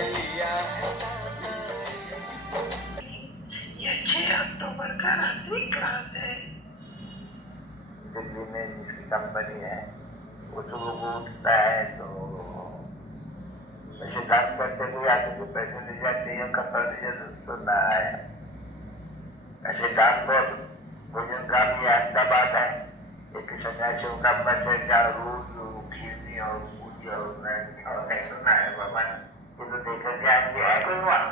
लिया है ये 6 अक्टूबर का रात्रि काल है। दिल्ली में जिसकी कंपनी है वो सुबह को उठता है तो पैसे दान करते हुए आगे जो पैसे ले जाते हैं कपड़ा रिजल्ट उसको ना आया। ऐसे दान बहुत भोजन का भी अच्छा बात है। एक सन्यासियों का मत है क्या रोज खीरनी और पूजा और नहीं सुना है बाबा ये तो देखकर के आदमी है कोई वहां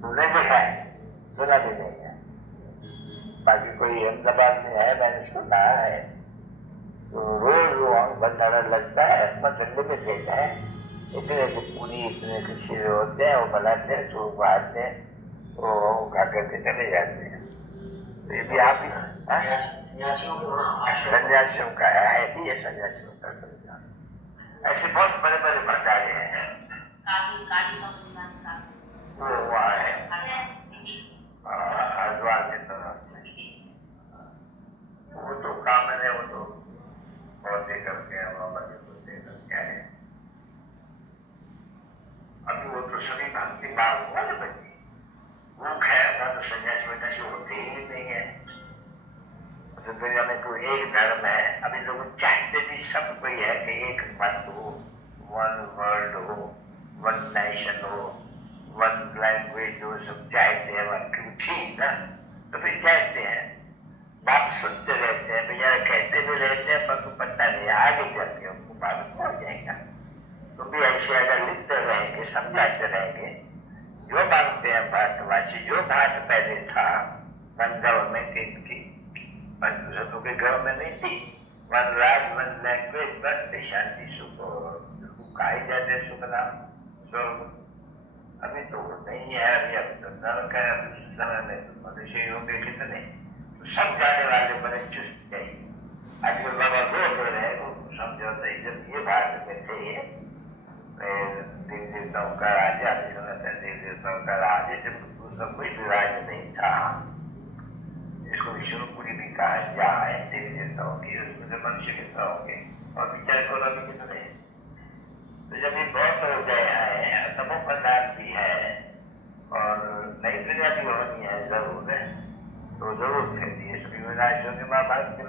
तुमने देखा है सुना भी नहीं है। बाकी कोई अहमदाबाद में है मैंने सुना है तो रोज वहां भंडारा लगता है अपना ठंडे में देता है। इतने के पूरी इतने के शीर होते हैं वो बनाते हैं सूप बांटते हैं वो खा करके चले जाते हैं। तो ये भी आप सन्यासियों का है भी ये सन्यासियों का ऐसे बहुत बड़े बड़े भंडारे हैं। वो वहाँ है हरिद्वार की तरफ वो तो काम है वो तो बहुत दे करके बाबा जी को दे करके आए। अभी वो तो सभी भक्ति भाव हुआ ना बच्चे वो खैर ना तो सन्यासी में नशे होते ही नहीं है। दुनिया में कोई एक धर्म है। अभी लोग चाहते भी सब कोई है कि एक मत हो वन वर्ल्ड हो वन नेशन हो वन लैंग्वेज हो सब चाहते हैं वन ठीक ना तो फिर चाहते हैं बात सुनते रहते हैं भैया कहते भी रहते हैं पर पता नहीं आगे जाके उनको मालूम हो जाएगा। तो भी ऐसे अगर लिखते रहेंगे समझाते रहेंगे जो मांगते हैं भारतवासी जो भारत पहले था वन गवर्नमेंट इनकी दूसरों के घर में नहीं थी वन राज वन लैंग्वेज वन शांति सुख कहा जाते सुख नाम स्वर्ग अभी तो नहीं है अभी तो नरक है अभी समय में तो मनुष्य होंगे कितने तो सब जाने वाले बड़े चुस्त चाहिए। आजकल बाबा बोल रहे वो समझो जब ये भारत में थे देवी देवताओं का राजा सनातन देवी देवताओं का राजा जब दूसरा कोई भी राज्य नहीं था इसको विष्णुपुरी भी कहा जाए देवी देवताओं की उसमें से मनुष्य कितना होंगे और विचार को अभी कितने तो जब ये बहुत हो गए हैं तमो पदार्थ भी है और नई दुनिया भी होनी है जरूर तो जरूर फैलिए सभी विनाश होंगे माँ बाप की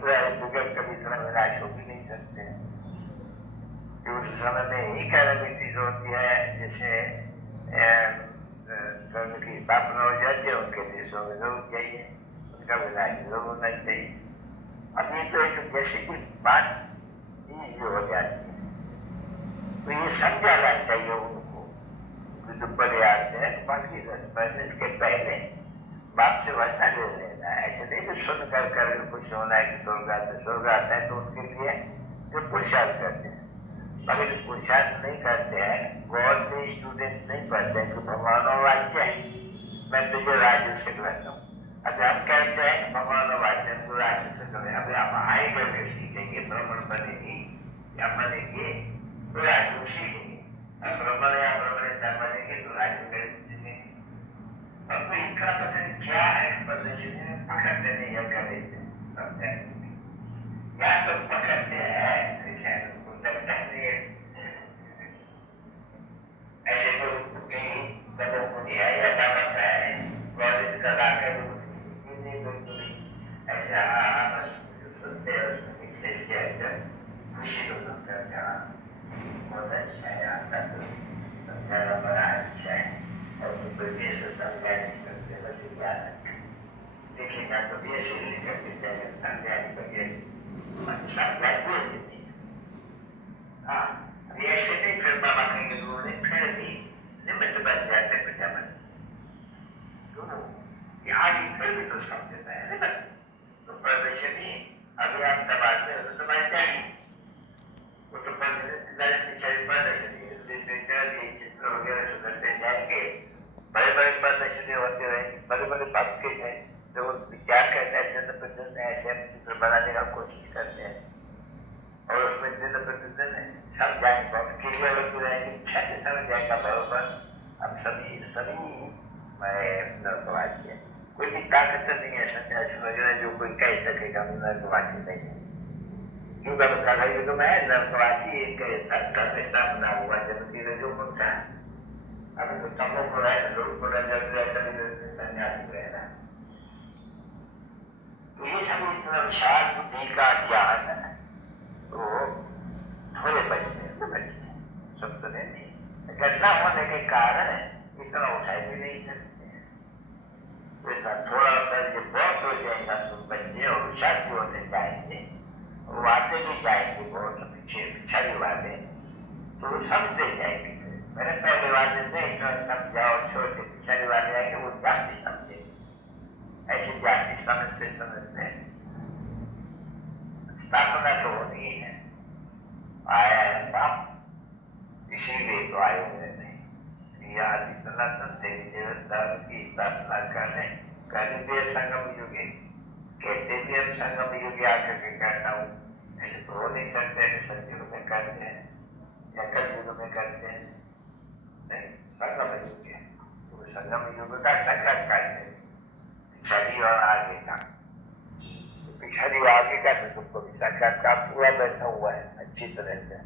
पूरा गुजर कभी इतना विनाश हो भी नहीं सकते उस समय में ही कैलमिटीज होती है जैसे धर्म की स्थापना हो जाती है उनके देशों में जरूर चाहिए उनका विनाश जरूर होना चाहिए। अब ये तो एक जैसे की बात ही हो जाती है तो ये समझाना चाहिए उनको जो बड़े आते हैं तो बाकी इसके पहले बाप से वैसा ले लेना है ऐसे नहीं कि सुन कर कुछ होना है कि स्वर्ग आता है तो उनके लिए जो पुरुषार्थ करते हैं मगर पुरुषार्थ नहीं करते हैं गॉड में स्टूडेंट नहीं पढ़ते हैं कि भगवानों वाक्य है मैं तुझे राज्य से करता हूँ। अब हम कहते हैं भगवानों वाक्य तो राज्य से करें अभी आप आए करके सीखेंगे भ्रमण बनेगी या बनेंगे तो राज्य सीखेंगे भ्रमण या भ्रमणता बनेंगे तो राज्य करेंगे अब तो इनका पता नहीं क्या है प्रदर्शन पकड़ते नहीं है करेंगे समझे या तो पकड़ते हैं ऐसे तो कहीं कदम को दिया या जा सकता है कॉलेज का लाकर ऐसा बस सुनते हैं उसमें पिछले किया खुशी को सुनकर जहाँ बहुत अच्छा है आता तो समझाना बड़ा अच्छा है और कोई देश को समझा नहीं सकते बस याद देखेगा तो ये से लेकर के जाएगा समझाने को ये समझा नहीं हाँ ऐसे नहीं फिर बाबा कहेंगे उन्होंने फिर भी निमित्त बन जाते पिता बन तो यहाँ की फिर भी तो समझता है निमित्त तो प्रदर्शन ही अभी आप दबाते हैं तो समझता ही वो तो प्रदर्शन चित्र वगैरह सुधरते जाएंगे बड़े बड़े प्रदर्शनी होते रहेंगे बड़े बड़े पक्के हैं जो विचार करते हैं जन प्रतिदिन ऐसे चित्र बनाने का कोशिश करते हैं और उसमें दिन प्रतिदिन सब जाएंगे बहुत क्लियर होती रहेंगे छठ समझ जाएगा बरोबर हम सभी नर्कवासी है कोई भी ताकत नहीं है सन्यासी वगैरह जो कोई कह सकेगा नर्कवासी नहीं है juga kalau itu main dalam kelas ke tak bisa menawan jadi tidak juga kan. Aku tu tamu mulai dulu mulai dari tadi tanya juga. Ini sambil dalam syarat tiga jalan. Oh, थोड़े बच्चे सब तो नहीं घटना होने के कारण इतना उठाए भी नहीं सकते हैं तो थोड़ा सा जब बहुत हो जाएगा तो बच्चे और शादी होने जाएंगे वो आते भी जाएंगे बहुत पीछे पिछड़ी वाले तो समझे जाएंगे मैंने पहले वाले नहीं समझाओ छोटे पिछड़ी वाले आएंगे वो जास्ती समझे ऐसे जास्ती समझते स्थापना तो होनी है आया है बाप इसीलिए तो आए हुए नहीं यह आदि सनातन देवी देवता की स्थापना करने कभी संगम युगे कहते भी हम संगम युगे आकर के कहता हूँ ऐसे तो हो नहीं सकते सतयुग में करते हैं या कलयुग में करते हैं नहीं संगम युग है तो संगम युग का संकट करते पिछड़ी और आगे का पिछड़ी आगे का तो तुमको संकट का पूरा बैठा हुआ है अच्छी तरह से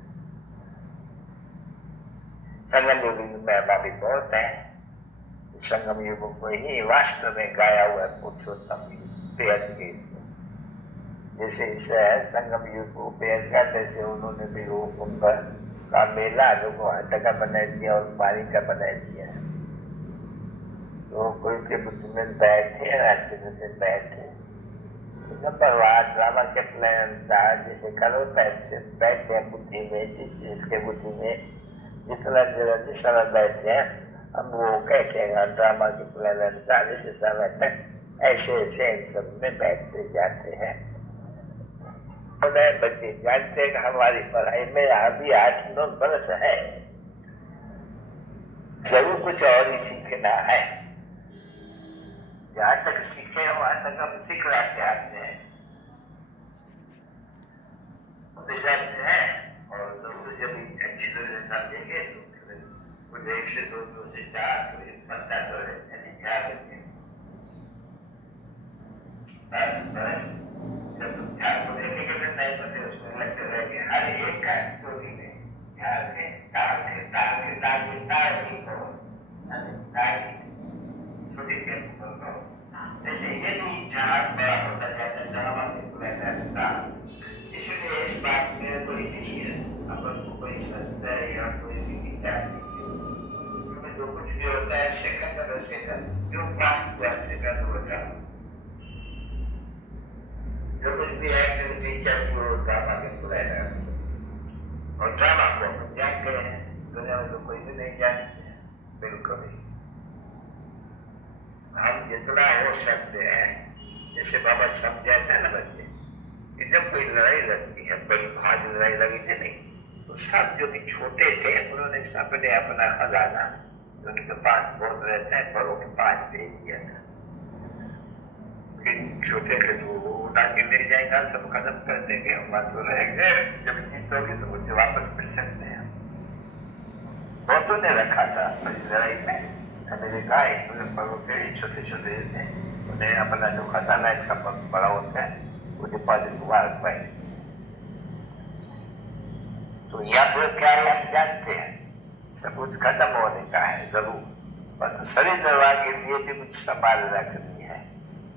संगम युग में भी बहुत है संगम युग को ही वास्तव में गाया हुआ है पुरुषोत्तम बेहद के जैसे इसे संगम युग को बेहद का जैसे उन्होंने भी वो कुंभ का मेला लोगों हाथ का बना दिया और पानी का बना दिया तो कोई के बुद्धि में बैठे राज्य में बैठे नंबर वार ड्रामा के प्लान अनुसार जैसे करो बैठते हैं बुद्धि में जिसके बुद्धि में जिस समय बैठते हैं हम वो कहते हैं ड्रामा के प्लान अनुसार इस समय तक ऐसे ऐसे इन सब में बैठते जाते हैं तो नए बच्चे जानते हैं कि हमारी पढ़ाई में अभी 8-9 बरस है जरूर कुछ और ही सीखना है जहाँ तक सीखे वहां तक हम सीख रहे आते हैं जाते हैं और लोग जब अच्छी तरह से समझेंगे तो कुछ 1 से 2 2 से 4 बनता तो क्या करते बस जब तुम 4 को देखेंगे तो नहीं पते उसमें लगते रहेंगे हर एक का स्टोरी में तार की छोटी जैसे ये भी जहाँ बड़ा होता जाता है ड्रामा के रहता इसलिए इस बात में कोई नहीं है अपन को कोई संशय या कोई भी विचार नहीं जो कुछ भी होता है सेकंड और सेकंड जो 5 सेकंड होता है जो कुछ भी एक्टिविटी चलती हो ड्रामा के रहता और ड्रामा को हम जानते हैं दुनिया में तो कोई भी नहीं जानते बिल्कुल ही हम जितना हो सकते हैं जैसे बाबा समझाता है ना बच्चे कि जब कोई लड़ाई लगती है आज लड़ाई लगी थी नहीं तो सब जो भी छोटे थे उन्होंने सबने अपना खजाना उनके पास बहुत रहता है बड़ों के पास भेज दिया था फिर छोटे के जो उठा के ले जाएगा सब खत्म कर देंगे और तो रहेंगे जब जीत होगी तो मुझे वापस मिल सकते हैं बहुतों ने रखा था लड़ाई में मैंने कहा इतने बड़ों के छोटे छोटे थे उन्हें अपना जो खजाना इसका बड़ा होता है वो डिपॉजिट हुआ पाए तो या फिर क्या हम जानते हैं सब कुछ खत्म होने का है जरूर पर शरीर निर्वाह के लिए भी कुछ संभाल रखनी है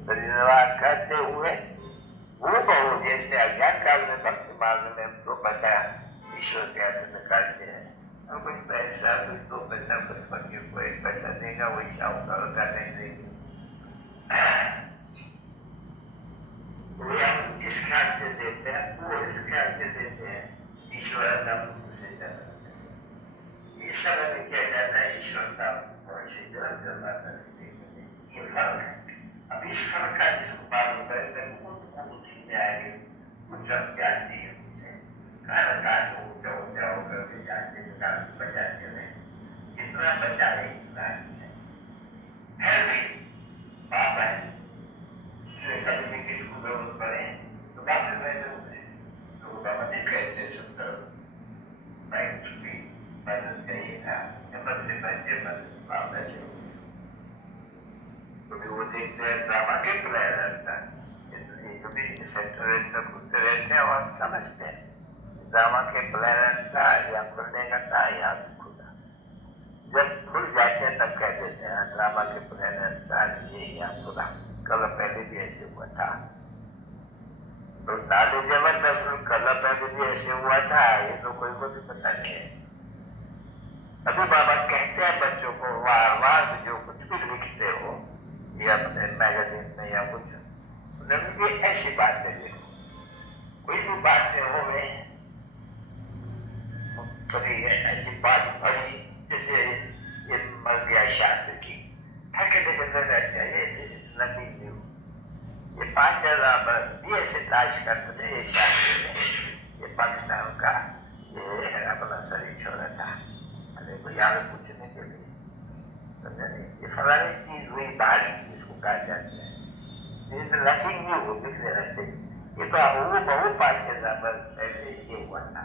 शरीर निर्वाह करते हुए वो बहु जैसे अज्ञान काल में भक्ति मार्ग में तो बताया ईश्वर के अर्थ करते हैं और कुछ पैसा कुछ 2 पैसा कुछ फकीर को 1 पैसा देगा वही साहूकार का नहीं देगी वो हम इस ख्याल से देते हैं वो इस ख्याल से देते हैं ईश्वर नाम से जाता है इस समय में क्या जाता है ईश्वर नाम और से करना ये फर्क है अब इस फर्क का जिसको मालूम करेंगे कौन में आएंगे कुछ सब ज्ञान नहीं है कारण ऊंचा होकर जाते बचाते रहे इतना बचा नहीं है भी पाप है कभी भी किसी को जरूरत पड़े तो बात में तो बाबा ने कहते सुंदर मैं छुट्टी मदद चाहिए था मदद से बच्चे मदद बाप बचे क्योंकि वो देखते हैं ड्रामा के प्लेयर था जो भी सेंट्रल में घूमते रहते हैं और समझते हैं ड्रामा के प्लान था या खुलने का था या खुला। जब खुल जाते हैं तब कह देते हैं ड्रामा के प्लान था ये या खुला, कल पहले भी ऐसे हुआ था। तो दादी जबरदस्त कल पहले भी ऐसे हुआ था, ये तो कोई को भी पता नहीं है। अभी बाबा कहते हैं बच्चों को वार वार जो कुछ भी लिखते हो या अपने मैगजीन में या कुछ, ये ऐसी बातें लिखो, कोई भी बातें हो गए कभी ऐसी बात पड़ी जैसे ये मर गया शास्त्र की चाहिए नथिंग न्यू, ये 5,000 बरस ये ऐसे ताश करते थे ये शास्त्र में, ये पाकिस्तान का ये अपना शरीर छोड़ा था, अरे कोई आगे पूछने के लिए समझा नहीं, ये फलानी चीज हुई बाहरी जिसको कहा जाता है, ये तो नथिंग न्यू हो दिखने रहते, ये तो वो बहुत 5,000 बरस पहले ये हुआ था।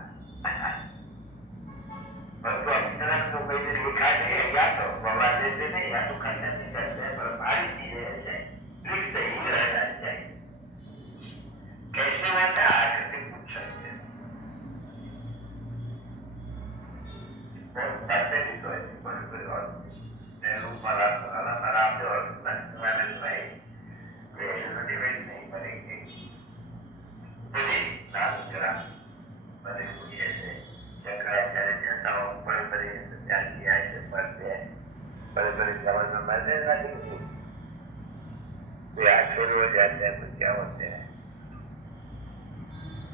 परंतु अपनी तरफ तो कोई ने लिखा नहीं है, या तो बाबा देते नहीं या तो खंडन नहीं करते हैं, पर भारी चीजें ऐसे लिखते ही रहना चाहिए। कैसे होता है आकृति पूछ सकते हैं, करते भी तो ऐसे बड़े बड़े और नेहरू मराठे और भाई ऐसे तो डिबेट नहीं बनेंगे, नाम जरा बड़े कोई ऐसे शंकराचार्य जैसा बड़े बड़े सत्याग्रही ऐसे पढ़ते हैं, बड़े बड़े लेवल में मरने लगे तो यार फेल हो जाते हैं, तो क्या होते हैं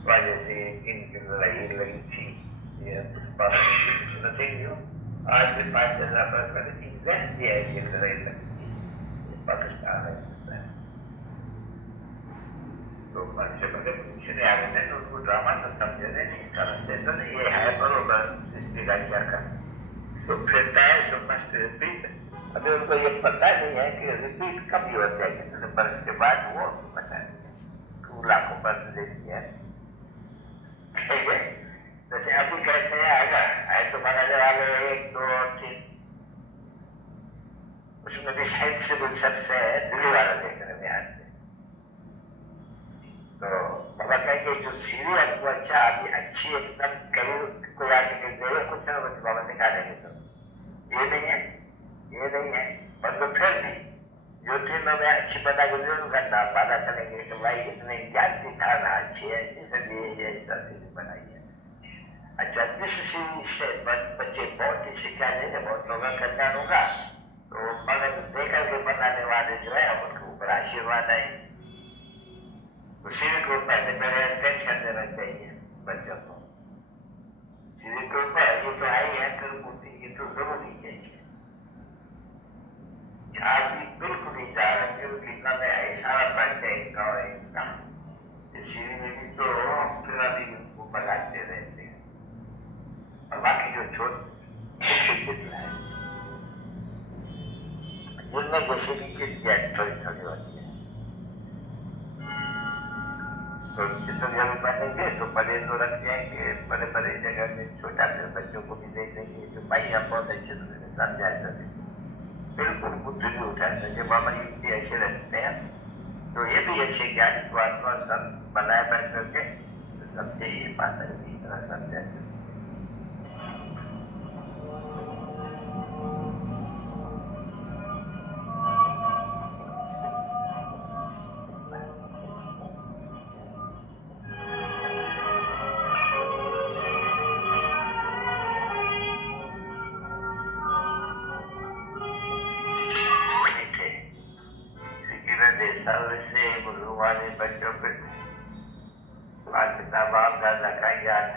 वहाँ जैसे इनकी लड़ाई लगी थी ये पुष्पा नथिंग न्यू, आज से 5,000 बरस पहले इंग्लैंड की ऐसी लड़ाई लगी थी पाकिस्तान है, तो मन से पहले पूछने आ गए तो उनको ड्रामा तो समझे नहीं, समझते तो नहीं, ये है बरोबर सृष्टि का क्या कर, तो फिर तय समझ रिपीट, अभी उनको ये पता नहीं है कि रिपीट कब ही होता है, कितने बरस के बाद वो पता नहीं, लाखों बरस ले लिया, ठीक है। जैसे अभी कहते हैं आएगा आए तो माना जब आ गए 1 2 3, उसमें भी सेंसिबल शख्स है दिल्ली वाला देखने में आते, तो बाबा कहेंगे जो सीढ़ी आपको अच्छा अभी अच्छी एकदम करूँ कोई आके कहते हैं कुछ ना कुछ बाबा निकालेंगे, तो ये नहीं है, ये नहीं है, पर तो फिर भी जो ट्रेनों में अच्छी बना के जरूर करना वादा करेंगे कि भाई इतने ज्ञान दिखाना अच्छी है, इसलिए ये चीज बनाई है। अच्छा जिस सीढ़ी से बच्चे बहुत ही शिक्षा लेंगे, बहुत लोगों का कल्याण होगा, तो मगर देकर के बनाने वाले जो है उनके ऊपर आशीर्वाद आए, सीढ़ी के ऊपर से पहले टेंशन देना चाहिए बच्चों को, सीढ़ी के ऊपर ये तो आई है कुर्ती, ये तो जरूरी चाहिए, आदमी बिल्कुल नहीं चाह रहे कितना में ऐसा बनते इनका सीढ़ी में भी तो फिर अभी वो बनाते रहते हैं, और बाकी जो छोटे चित्र है जिनमें जैसे कि थोड़ी थोड़ी होती है, तो चित्र जब बनेंगे तो बड़े तो रख जाएंगे, बड़े बड़े जगह में छोटा बच्चों को भी दे देंगे, तो भाई हम बहुत अच्छे से समझा सकते, बिल्कुल बुद्ध भी उठाते जब बाबा युक्ति ऐसे रखते हैं, तो ये भी अच्छे ज्ञान स्वात्मा सब बनाए बैठ करके समझे, ये बात अच्छी तरह समझा सकते। बच्चों को बाप दादा का याद